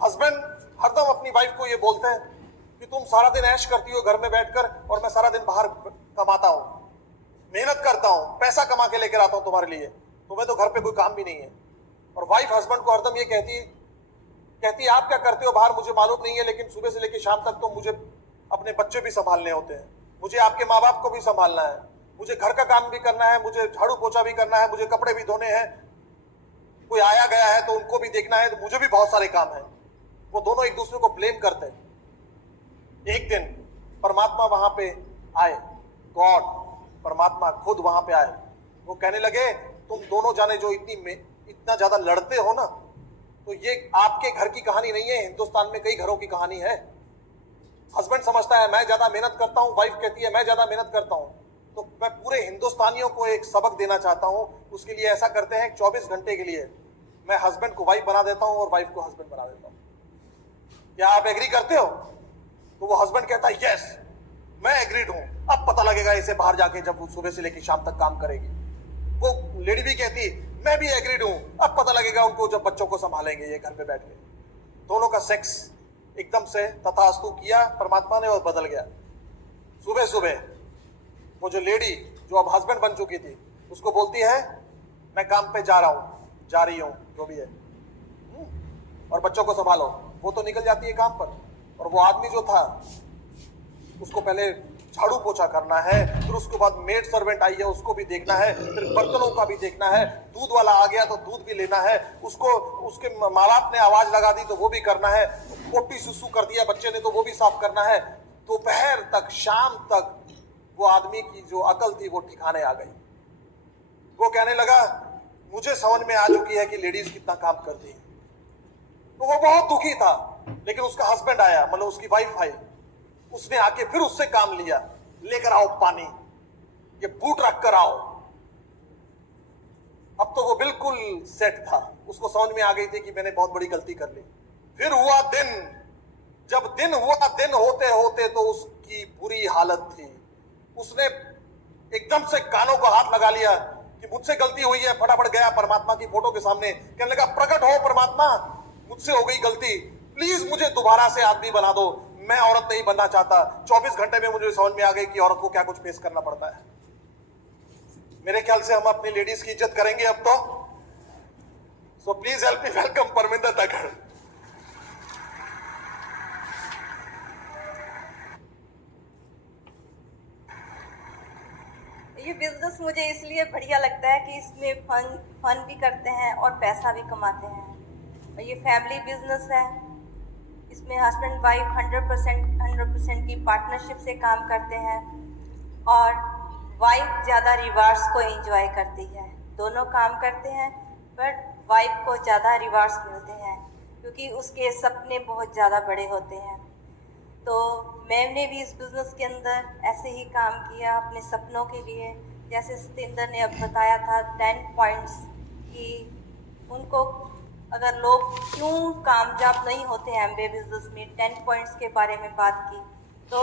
Husband हरदम अपनी wife को ये बोलते हैं कि तुम सारा दिन ऐश करती हो घर में बैठकर और मैं सारा दिन बाहर कमाता हूं, मेहनत करता हूं, पैसा कमा के लेकर आता हूं तुम्हारे लिए, तुम्हें तो घर पे कोई काम भी नहीं है। और वाइफ हस्बैंड को हरदम ये कहती आप क्या करते हो बाहर मुझे मालूम नहीं है, लेकिन सुबह से लेकर शाम तक तो मुझे अपने बच्चे भी संभालने होते हैं, मुझे आपके माँ बाप को भी संभालना है, मुझे घर का काम भी करना है, मुझे झाड़ू पोछा भी करना है, मुझे कपड़े भी धोने हैं, कोई आया गया है तो उनको भी देखना है, तो मुझे भी बहुत सारे काम है। वो दोनों एक दूसरे को ब्लेम करते हैं। एक दिन परमात्मा वहां पे आए, गॉड परमात्मा खुद वहां पे आए। वो कहने लगे तुम दोनों जाने जो इतना ज्यादा लड़ते हो ना, तो ये आपके घर की कहानी नहीं है, हिंदुस्तान में कई घरों की कहानी है। हस्बैंड समझता है मैं ज्यादा मेहनत करता हूं, वाइफ कहती है मैं ज्यादा मेहनत करता हूं, तो मैं पूरे हिंदुस्तानियों को एक सबक देना चाहता हूं। उसके लिए ऐसा करते हैं 24 घंटे के लिए मैं हस्बैंड को वाइफ बना देता हूं और वाइफ को हस्बैंड बना देता हूं। क्या आप एग्री करते हो? तो वो हस्बैंड कहता है यस मैं एग्रीड हूं, अब पता लगेगा इसे बाहर जाके जब वो सुबह से लेकर शाम तक काम करेगी। वो लेडी भी कहती मैं भी एग्रीड हूं, अब पता लगेगा उनको जब बच्चों को संभालेंगे ये घर पे बैठ के। दोनों का सेक्स एकदम से तथास्तु किया परमात्मा ने और बदल गया। सुबह सुबह वो जो लेडी जो अब हस्बैंड बन चुकी थी उसको बोलती है मैं काम पे जा रहा हूं, जा रही हूं, जो भी है, और बच्चों को संभालो। वो तो निकल जाती है काम पर, और वो आदमी जो था उसको पहले झाड़ू पोछा करना है, फिर उसके बाद मेड सर्वेंट आई है उसको भी देखना है, फिर बर्तनों का भी देखना है, दूध वाला आ गया तो दूध भी लेना है, उसको उसके माँ बाप ने आवाज लगा दी तो वो भी करना है, पोटी सुसु कर दिया बच्चे ने तो वो भी साफ करना है। दोपहर तक शाम तक वो आदमी की जो अकल थी वो ठिकाने आ गई। वो कहने लगा मुझे समझ में आ चुकी है कि लेडीज कितना काम करती है। तो वो बहुत दुखी था, लेकिन उसका हस्बैंड आया, मतलब उसकी वाइफ आई, उसने आके फिर उससे काम लिया, लेकर आओ पानी, ये बूट रख कर आओ। अब तो वो बिल्कुल सेट था, उसको समझ में आ गई थी कि मैंने बहुत बड़ी गलती कर ली। फिर हुआ दिन, जब दिन हुआ, दिन होते होते तो उसकी बुरी हालत थी। उसने एकदम से कानों को हाथ लगा लिया कि मुझसे गलती हुई है, फटाफट गया परमात्मा की फोटो के सामने, कहने लगा प्रकट हो परमात्मा, मुझसे हो गई गलती, प्लीज मुझे दोबारा से आदमी बना दो, मैं औरत नहीं बनना चाहता। 24 घंटे में मुझे समझ में आ गई कि औरत को क्या कुछ फेस करना पड़ता है। मेरे ख्याल से हम अपनी लेडीज की इज्जत करेंगे अब तो। So please help me welcome Parminder Takhar. ये बिजनेस मुझे इसलिए बढ़िया लगता है कि इसमें फन भी करते हैं और पैसा भी कमाते हैं। और ये फैमिली बिजनेस है, इसमें हस्बैंड वाइफ 100% की पार्टनरशिप से काम करते हैं, और वाइफ ज़्यादा रिवार्ड्स को एंजॉय करती है। दोनों काम करते हैं बट वाइफ को ज़्यादा रिवार्ड्स मिलते हैं क्योंकि उसके सपने बहुत ज़्यादा बड़े होते हैं। तो मैंने भी इस बिज़नेस के अंदर ऐसे ही काम किया अपने सपनों के लिए। जैसे सतेंद्र ने अब बताया था 10 पॉइंट्स कि उनको अगर लोग क्यों कामयाब नहीं होते हैं एमबीए बिजनेस में, 10 पॉइंट्स के बारे में बात की। तो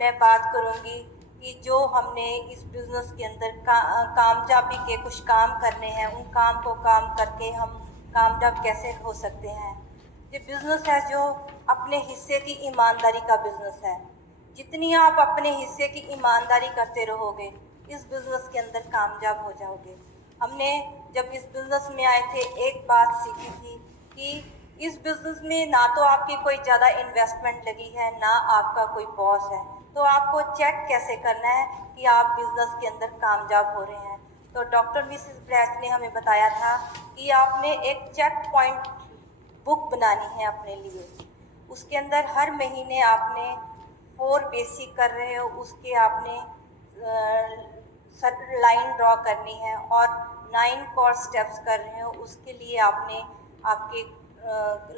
मैं बात करूंगी कि जो हमने इस बिज़नेस के अंदर कामयाबी के कुछ काम करने हैं, उन काम को काम करके हम कामयाब कैसे हो सकते हैं। ये बिज़नेस है जो अपने हिस्से की ईमानदारी का बिज़नेस है। जितनी आप अपने हिस्से की ईमानदारी करते रहोगे इस बिज़नेस के अंदर कामयाब हो जाओगे। हमने जब इस बिज़नेस में आए थे एक बात सीखी थी कि इस बिज़नेस में ना तो आपकी कोई ज़्यादा इन्वेस्टमेंट लगी है, ना आपका कोई बॉस है, तो आपको चेक कैसे करना है कि आप बिज़नेस के अंदर कामयाब हो रहे हैं। तो डॉक्टर मिसेस ब्रैच ने हमें बताया था कि आपने एक चेक पॉइंट बुक बनानी है अपने लिए। उसके अंदर हर महीने आपने 4 बेसिक कर रहे हो, उसके आपने लाइन ड्रॉ करनी है, और 9 कोर स्टेप्स कर रहे हो, उसके लिए आपने आपके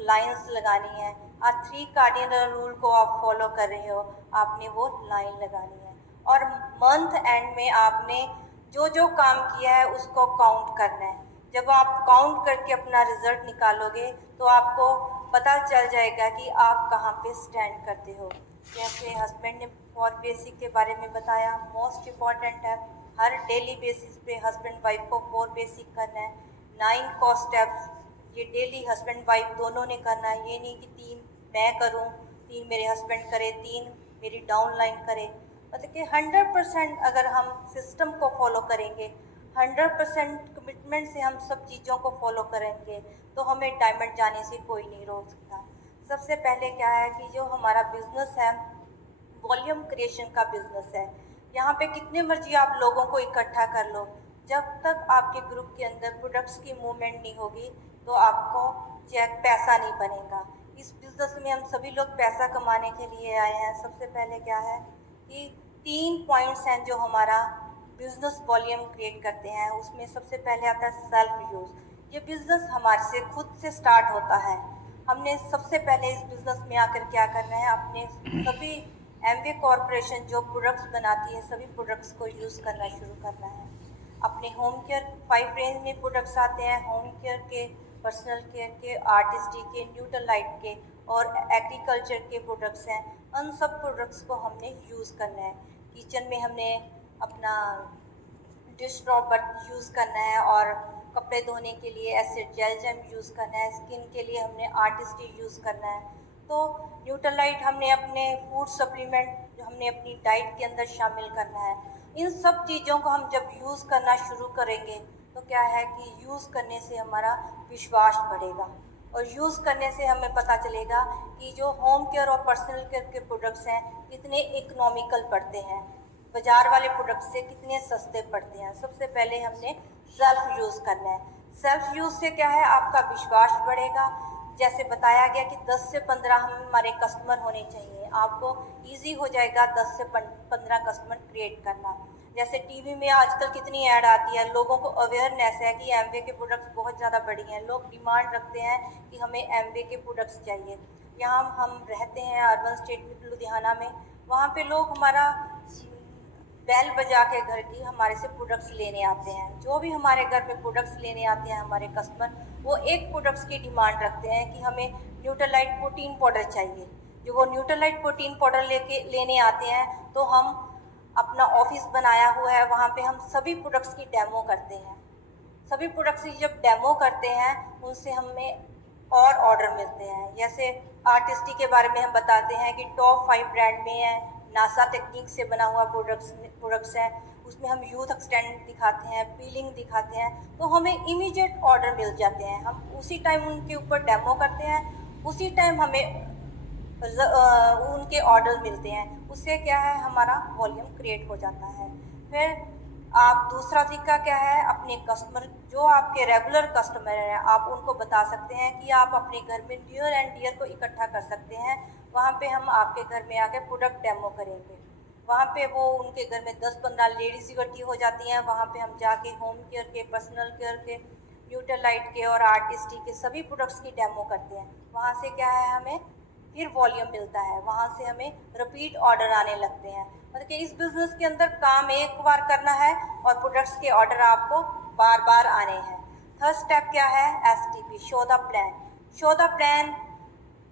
लाइंस लगानी है। और 3 कार्डिनल रूल को आप फॉलो कर रहे हो, आपने वो लाइन लगानी है। और मंथ एंड में आपने जो जो काम किया है उसको काउंट करना है। जब आप काउंट करके अपना रिजल्ट निकालोगे तो आपको पता चल जाएगा कि आप कहाँ पे स्टैंड करते हो। जैसे हस्बैंड ने 4 बेसिक के बारे में बताया, मोस्ट इम्पॉर्टेंट है, हर डेली बेसिस पे हस्बैंड वाइफ को 4 बेसिक करना है। 9 को स्टेप्स ये डेली हस्बैंड वाइफ दोनों ने करना है, ये नहीं कि 3 मैं करूं, 3 मेरे हस्बैंड करे, 3 मेरी डाउनलाइन करे। मतलब कि 100% अगर हम सिस्टम को फॉलो करेंगे, 100% कमिटमेंट से हम सब चीज़ों को फॉलो करेंगे, तो हमें डायमंड जाने से कोई नहीं रोक सकता। सबसे पहले क्या है कि जो हमारा बिजनेस है, वॉल्यूम क्रिएशन का बिजनेस है। यहाँ पे कितने मर्जी आप लोगों को इकट्ठा कर लो, जब तक आपके ग्रुप के अंदर प्रोडक्ट्स की मूवमेंट नहीं होगी तो आपको चेक पैसा नहीं बनेगा। इस बिज़नेस में हम सभी लोग पैसा कमाने के लिए आए हैं। सबसे पहले क्या है कि 3 पॉइंट्स हैं जो हमारा बिजनेस वॉल्यूम क्रिएट करते हैं। उसमें सबसे पहले आता है सेल्फ यूज़। ये बिज़नेस हमारे से खुद से स्टार्ट होता है। हमने सबसे पहले इस बिज़नेस में आकर क्या करना है, अपने सभी एमवे कॉरपोरेशन जो प्रोडक्ट्स बनाती है सभी प्रोडक्ट्स को यूज़ करना शुरू करना है। अपने होम केयर 5 रेंज में प्रोडक्ट्स आते हैं, होम केयर के, पर्सनल केयर के, आर्टिस्टी के, न्यूट्रलाइट के और एग्रीकल्चर के प्रोडक्ट्स हैं। उन सब प्रोडक्ट्स को हमने यूज़ करना है। किचन में हमने अपना डिश रॉबर यूज़ करना है और कपड़े धोने के लिए एसिड जेल जेम यूज़ करना है। स्किन के लिए हमने आर्टिस्टी यूज़ करना है। तो न्यूट्रलाइट हमने अपने फूड सप्लीमेंट जो हमने अपनी डाइट के अंदर शामिल करना है। इन सब चीज़ों को हम जब यूज़ करना शुरू करेंगे तो क्या है कि यूज़ करने से हमारा विश्वास बढ़ेगा और यूज़ करने से हमें पता चलेगा कि जो होम केयर और पर्सनल केयर के प्रोडक्ट्स हैं कितने इकोनॉमिकल पड़ते हैं, बाज़ार वाले प्रोडक्ट से कितने सस्ते पड़ते हैं। सबसे पहले हमने सेल्फ यूज़ करना है। सेल्फ यूज़ से क्या है, आपका विश्वास बढ़ेगा। जैसे बताया गया कि 10 से 15 हमारे कस्टमर होने चाहिए, आपको इजी हो जाएगा 10 से 15 कस्टमर क्रिएट करना। जैसे टीवी में आजकल कितनी ऐड आती है, लोगों को अवेयरनेस है कि एमवे के प्रोडक्ट्स बहुत ज़्यादा बढ़ी हैं, लोग डिमांड रखते हैं कि हमें एमवे के प्रोडक्ट्स चाहिए। यहाँ हम रहते हैं अर्बन स्टेट में लुधियाना में, वहाँ पे लोग हमारा बैल बजा के घर की हमारे से प्रोडक्ट्स लेने आते हैं। जो भी हमारे घर पे प्रोडक्ट्स लेने आते हैं हमारे कस्टमर, वो एक प्रोडक्ट्स की डिमांड रखते हैं कि हमें न्यूट्रलाइट प्रोटीन पाउडर चाहिए। जो वो न्यूट्रलाइट प्रोटीन पाउडर लेने आते हैं तो हम अपना ऑफिस बनाया हुआ है, वहाँ पे हम सभी प्रोडक्ट्स की डेमो करते हैं। सभी प्रोडक्ट्स की जब डेमो करते हैं उनसे हमें और ऑर्डर मिलते हैं। जैसे आर्टिस्टी के बारे में हम बताते हैं कि टॉप 5 ब्रांड में है, नासा टेक्निक से बना हुआ प्रोडक्ट्स हैं। उसमें हम यूथ एक्सटेंड दिखाते हैं, पीलिंग दिखाते हैं, तो हमें इमीडिएट ऑर्डर मिल जाते हैं। हम उसी टाइम उनके ऊपर डेमो करते हैं, उसी टाइम हमें उनके ऑर्डर मिलते हैं। उससे क्या है, हमारा वॉल्यूम क्रिएट हो जाता है। फिर आप दूसरा तरीका क्या है, अपने कस्टमर जो आपके रेगुलर कस्टमर हैं आप उनको बता सकते हैं कि आप अपने घर में नियर एंड डियर को इकट्ठा कर सकते हैं। वहाँ पे हम आपके घर में आके प्रोडक्ट डेमो करेंगे। वहाँ पे वो उनके घर में 10-15 लेडीज़ इकट्ठी हो जाती हैं। वहाँ पे हम जाके होम केयर के, पर्सनल केयर के, न्यूट्रलाइट के और आर्टिस्टी के सभी प्रोडक्ट्स की डेमो करते हैं। वहाँ से क्या है, हमें फिर वॉल्यूम मिलता है, वहाँ से हमें रिपीट ऑर्डर आने लगते हैं। मतलब कि इस बिज़नेस के अंदर काम एक बार करना है और प्रोडक्ट्स के ऑर्डर आपको बार बार आने हैं। थर्ड स्टेप क्या है, STP, show the plan. Show the plan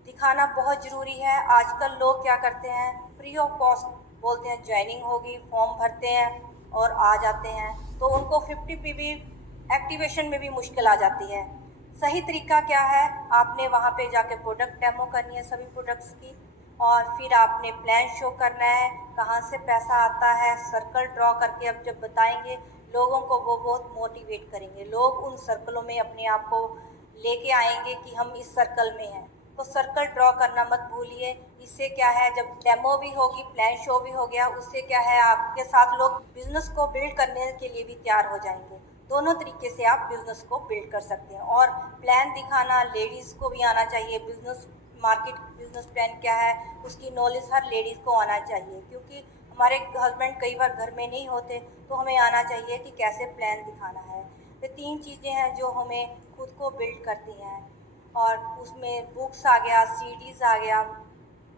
दिखाना बहुत ज़रूरी है। आजकल लोग क्या करते हैं, फ्री ऑफ कॉस्ट बोलते हैं, ज्वाइनिंग होगी, फॉर्म भरते हैं और आ जाते हैं, तो उनको 50 PV एक्टिवेशन में भी मुश्किल आ जाती है। सही तरीका क्या है, आपने वहाँ पे जाके प्रोडक्ट डेमो करनी है सभी प्रोडक्ट्स की, और फिर आपने प्लान शो करना है, कहाँ से पैसा आता है, सर्कल ड्रॉ करके अब जब बताएंगे लोगों को वो बहुत मोटिवेट करेंगे। लोग उन सर्कलों में अपने आप को लेके आएंगे कि हम इस सर्कल में हैं। तो सर्कल ड्रॉ करना मत भूलिए। इससे क्या है, जब डेमो भी होगी, प्लान शो भी हो गया, उससे क्या है, आपके साथ लोग बिजनेस को बिल्ड करने के लिए भी तैयार हो जाएंगे। दोनों तरीके से आप बिजनेस को बिल्ड कर सकते हैं। और प्लान दिखाना, लेडीज़ को भी आना चाहिए। बिजनेस मार्केट बिजनेस प्लान क्या है उसकी नॉलेज हर लेडीज़ को आना चाहिए, क्योंकि हमारे हस्बैंड कई बार घर में नहीं होते, तो हमें आना चाहिए कि कैसे प्लान दिखाना है। ये 3 चीज़ें हैं जो हमें खुद को बिल्ड करती हैं। और उसमें बुक्स आ गया, CDs आ गया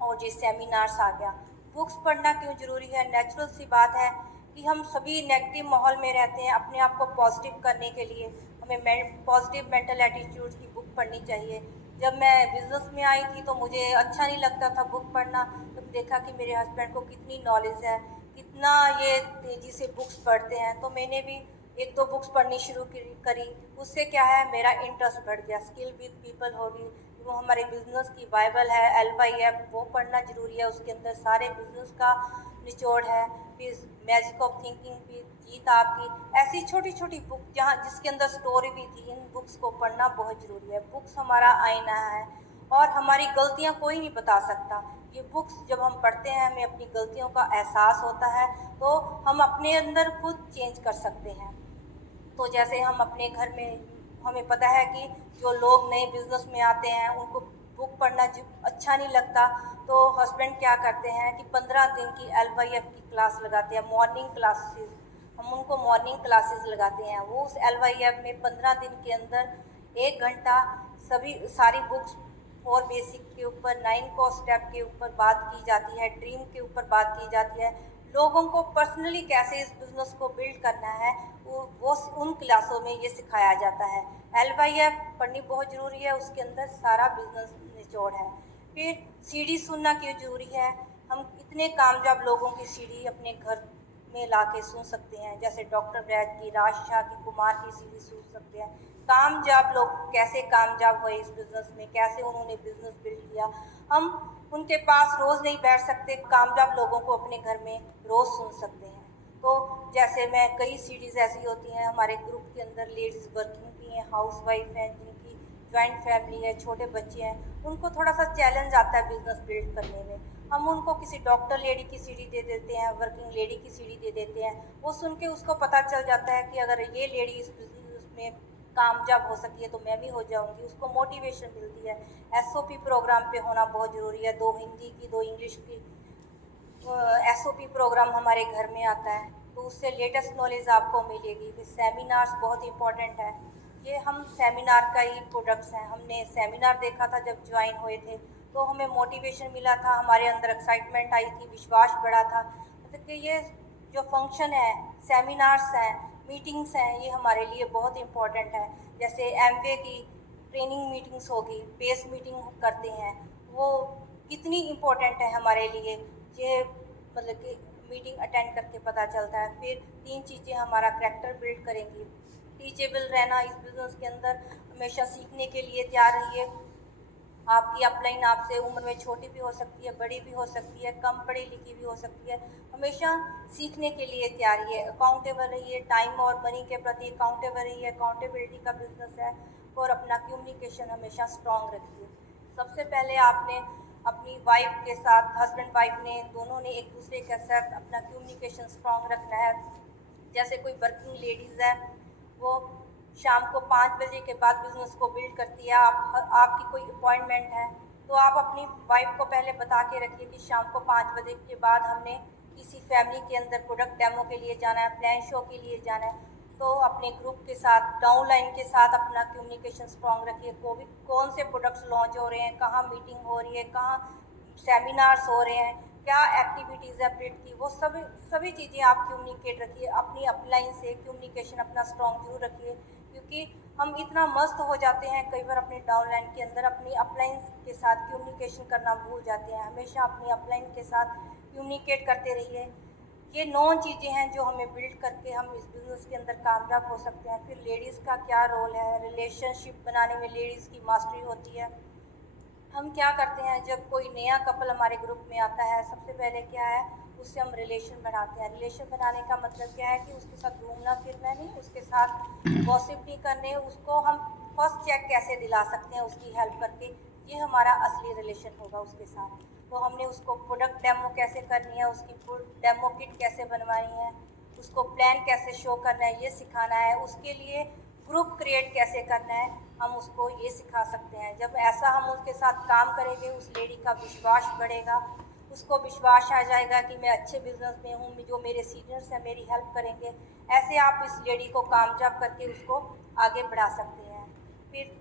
और ये सेमिनार्स आ गया। बुक्स पढ़ना क्यों ज़रूरी है, नेचुरल सी बात है कि हम सभी नेगेटिव माहौल में रहते हैं। अपने आप को पॉजिटिव करने के लिए हमें पॉजिटिव मेंटल एटीट्यूड की बुक पढ़नी चाहिए। जब मैं बिज़नेस में आई थी तो मुझे अच्छा नहीं लगता था बुक पढ़ना, तो देखा कि मेरे हस्बैंड को कितनी नॉलेज है, कितना ये तेज़ी से बुक्स पढ़ते हैं, तो मैंने भी एक दो बुक्स पढ़नी शुरू करी। उससे क्या है, मेरा इंटरेस्ट बढ़ गया। स्किल विद पीपल होगी, वो हमारे बिजनेस की बाइबल है, LYF, वो पढ़ना जरूरी है। उसके अंदर सारे बिजनेस का निचोड़ है। फिर मैजिक ऑफ थिंकिंग, फिर जीत आपकी, ऐसी छोटी छोटी बुक जहाँ जिसके अंदर स्टोरी भी थी। इन बुक्स को पढ़ना बहुत ज़रूरी है। बुक्स हमारा आईना है और हमारी गलतियाँ कोई नहीं बता सकता। ये बुक्स जब हम पढ़ते हैं, हमें अपनी गलतियों का एहसास होता है, तो हम अपने अंदर खुद चेंज कर सकते हैं। तो जैसे हम अपने घर में, हमें पता है कि जो लोग नए बिजनेस में आते हैं उनको बुक पढ़ना अच्छा नहीं लगता, तो हस्बैंड क्या करते हैं कि 15 दिन की LYF की क्लास लगाते हैं, मॉर्निंग क्लासेस। हम उनको मॉर्निंग क्लासेस लगाते हैं। वो उस LYF में 15 दिन के अंदर 1 घंटा सारी बुक्स और बेसिक के ऊपर, 9 को स्टेप के ऊपर बात की जाती है, ड्रीम के ऊपर बात की जाती है। लोगों को पर्सनली कैसे इस बिज़नेस को बिल्ड करना है, वो उन क्लासों में ये सिखाया जाता है। LYF पढ़नी बहुत ज़रूरी है, उसके अंदर सारा बिजनेस निचोड़ है। फिर सीडी सुनना क्यों ज़रूरी है? हम इतने कामयाब लोगों की सीडी अपने घर में ला के सुन सकते हैं, जैसे डॉक्टर वैद की, राज शाह की, कुमार की सीडी सुन सकते हैं। कामयाब लोग कैसे कामयाब हुए इस बिज़नेस में, कैसे उन्होंने बिज़नेस बिल्ड किया, हम उनके पास रोज़ नहीं बैठ सकते। कामयाब लोगों को अपने घर में रोज़ सुन सकते हैं। तो जैसे मैं, कई सीरीज़ ऐसी होती हैं हमारे ग्रुप के अंदर, लेडीज़ वर्किंग भी हैं, हाउस वाइफ हैं, जिनकी जॉइंट फैमिली है, छोटे बच्चे हैं, उनको थोड़ा सा चैलेंज आता है बिज़नेस बिल्ड करने में। हम उनको किसी डॉक्टर लेडी की सीढ़ी दे देते हैं, वर्किंग लेडी की सीढ़ी दे देते हैं। वो सुन के उसको पता चल जाता है कि अगर ये लेडी इस बिज़नेस में कामयाब हो सकी है तो मैं भी हो जाऊंगी। उसको मोटिवेशन मिलती है। SOP प्रोग्राम पे होना बहुत ज़रूरी है। 2 हिंदी की, 2 इंग्लिश की SOP प्रोग्राम हमारे घर में आता है, तो उससे लेटेस्ट नॉलेज आपको मिलेगी। फिर सेमिनार्स बहुत इम्पोर्टेंट है। ये हम सेमिनार का ही प्रोडक्ट्स हैं। हमने सेमिनार देखा था जब ज्वाइन हुए थे, तो हमें मोटिवेशन मिला था, हमारे अंदर एक्साइटमेंट आई थी, विश्वास बढ़ा था। मतलब कि ये जो फंक्शन है, सेमिनार्स हैं, मीटिंग्स हैं, ये हमारे लिए बहुत इम्पोर्टेंट है। जैसे MBA की ट्रेनिंग मीटिंग्स होगी, बेस मीटिंग करते हैं, वो कितनी इम्पोर्टेंट है हमारे लिए, ये मतलब कि मीटिंग अटेंड करके पता चलता है। फिर 3 चीज़ें हमारा करैक्टर बिल्ड करेंगी। टीचेबल रहना, इस बिज़नेस के अंदर हमेशा सीखने के लिए तैयार रहिए। आपकी अपलाइन आपसे उम्र में छोटी भी हो सकती है, बड़ी भी हो सकती है, कम पढ़ी लिखी भी हो सकती है। हमेशा सीखने के लिए तैयार रहिए, अकाउंटेबल रहिए, टाइम और मनी के प्रति अकाउंटेबल रहिए। अकाउंटेबिलिटी का बिजनेस है। और अपना कम्युनिकेशन हमेशा स्ट्रॉन्ग रखिए। सबसे पहले आपने अपनी वाइफ के साथ, हस्बैंड वाइफ ने, दोनों ने एक दूसरे के साथ अपना कम्युनिकेशन स्ट्रॉन्ग रखना है। जैसे कोई वर्किंग लेडीज़ है, वो शाम को 5 बजे के बाद बिजनेस को बिल्ड करती है। आपकी कोई अपॉइंटमेंट है, तो आप अपनी वाइफ को पहले बता के रखिए कि शाम को 5 बजे के बाद हमने किसी फैमिली के अंदर प्रोडक्ट डेमो के लिए जाना है, प्लान शो के लिए जाना है। तो अपने ग्रुप के साथ, डाउनलाइन के साथ अपना कम्युनिकेशन स्ट्रॉन्ग रखिए। कौन से प्रोडक्ट्स लॉन्च हो रहे हैं, कहाँ मीटिंग हो रही है, कहाँ सेमिनार्स हो रहे हैं, क्या एक्टिविटीज़ है प्रिंट की, वो सभी चीज़ें आप कम्युनिकेट रखिए। अपनी अपलाइन से कम्युनिकेशन अपना स्ट्रॉन्ग जरूर रखिए, क्योंकि हम इतना मस्त हो जाते हैं कई बार अपने डाउनलाइन के अंदर, अपनी अपलाइन के साथ कम्युनिकेशन करना भूल जाते हैं। हमेशा अपनी अपलाइन के साथ कम्युनिकेट करते रहिए। ये 9 चीज़ें हैं जो हमें बिल्ड करके हम इस बिज़नेस के अंदर कामयाब हो सकते हैं। फिर लेडीज़ का क्या रोल है, रिलेशनशिप बनाने में लेडीज़ की मास्टरी होती है। हम क्या करते हैं, जब कोई नया कपल हमारे ग्रुप में आता है, सबसे पहले क्या है, उससे हम रिलेशन बनाते हैं। रिलेशन बनाने का मतलब क्या है कि उसके साथ घूमना फिरना नहीं, उसके साथ गॉसिप नहीं करने, उसको हम फर्स्ट चेक कैसे दिला सकते हैं उसकी हेल्प करके, ये हमारा असली रिलेशन होगा उसके साथ। तो हमने उसको प्रोडक्ट डेमो कैसे करनी है, उसकी डेमो किट कैसे बनवानी है, उसको प्लान कैसे शो करना है, ये सिखाना है। उसके लिए ग्रुप क्रिएट कैसे करना है, हम उसको ये सिखा सकते हैं। जब ऐसा हम उसके साथ काम करेंगे, उस लेडी का विश्वास बढ़ेगा, उसको विश्वास आ जाएगा कि मैं अच्छे बिजनेस में हूँ, जो मेरे सीनियर्स हैं मेरी हेल्प करेंगे। ऐसे आप इस लेडी को कामयाब करके उसको आगे बढ़ा सकते हैं। फिर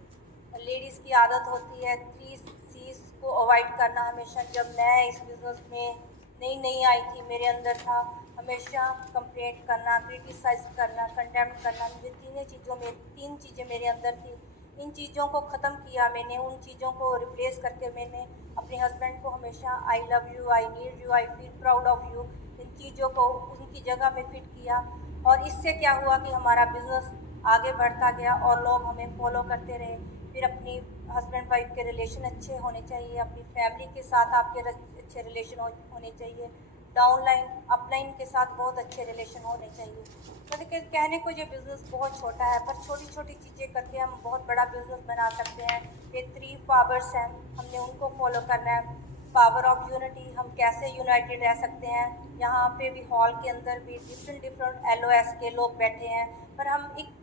लेडीज़ की आदत होती है 3 C's को अवॉइड करना हमेशा। जब मैं इस बिज़नेस में नई नई आई थी, मेरे अंदर था हमेशा कंप्लेंट करना, क्रिटिसाइज करना, कंडेम करना। मुझे 3 चीज़ें मेरे अंदर थी। इन चीज़ों को ख़त्म किया मैंने, उन चीज़ों को रिप्लेस करके मैंने अपने हस्बैंड को हमेशा I love you, I need you, I feel proud of you, इन चीज़ों को उनकी जगह में फिट किया। और इससे क्या हुआ कि हमारा बिजनेस आगे बढ़ता गया और लोग हमें फॉलो करते रहे। फिर अपनी हस्बैंड वाइफ के रिलेशन अच्छे होने चाहिए, अपनी फैमिली के साथ आपके अच्छे रिलेशन होने चाहिए, डाउनलाइन अपलाइन के साथ बहुत अच्छे रिलेशन होने चाहिए। तो देखिए, कहने को ये बिज़नेस बहुत छोटा है, पर छोटी छोटी चीज़ें करके हम बहुत बड़ा बिज़नेस बना सकते हैं। ये 3 पावर्स हैं, हमने उनको फॉलो करना है। पावर ऑफ यूनिटी, हम कैसे यूनाइटेड रह सकते हैं। यहाँ पे भी हॉल के अंदर भी डिफरेंट डिफरेंट LOS के लोग बैठे हैं, पर हम एक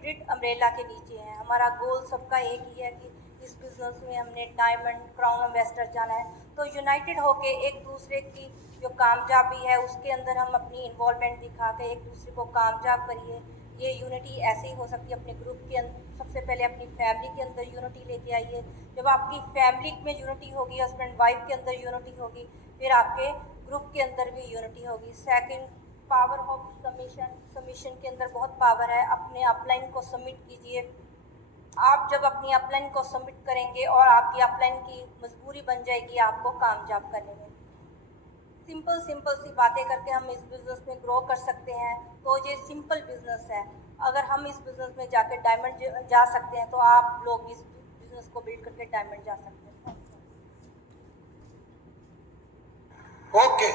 ग्रिड अम्ब्रेला के नीचे हैं। हमारा गोल सबका एक ही है कि इस बिज़नेस में हमने डायमंड क्राउन इन्वेस्टर जाना है। तो यूनाइटेड होके एक दूसरे की जो कामयाबी है उसके अंदर हम अपनी इन्वॉल्वमेंट दिखा के एक दूसरे को कामयाब करिए। ये यूनिटी ऐसे ही हो सकती है अपने ग्रुप के अंदर। सबसे पहले अपनी फैमिली के अंदर यूनिटी लेके आइए। जब आपकी फैमिली में यूनिटी होगी, हस्बैंड वाइफ के अंदर यूनिटी होगी, फिर आपके ग्रुप के अंदर भी यूनिटी होगी। Second, power of submission. Submission के अंदर बहुत पावर है। अपने अपलाइन को सबमिट कीजिए। आप जब अपनी अपलाइन को सबमिट करेंगे और आपकी अपलाइन की मजबूरी बन जाएगी आपको कामयाब करने में। सिंपल सिंपल सी बातें करके हम इस बिज़नेस में ग्रो कर सकते हैं। तो ये सिंपल बिज़नेस है। अगर हम इस बिज़नेस में जाकर डायमंड जा सकते हैं, तो आप लोग इस बिज़नेस को बिल्ड करके डायमंड जा सकते हैं। ओके।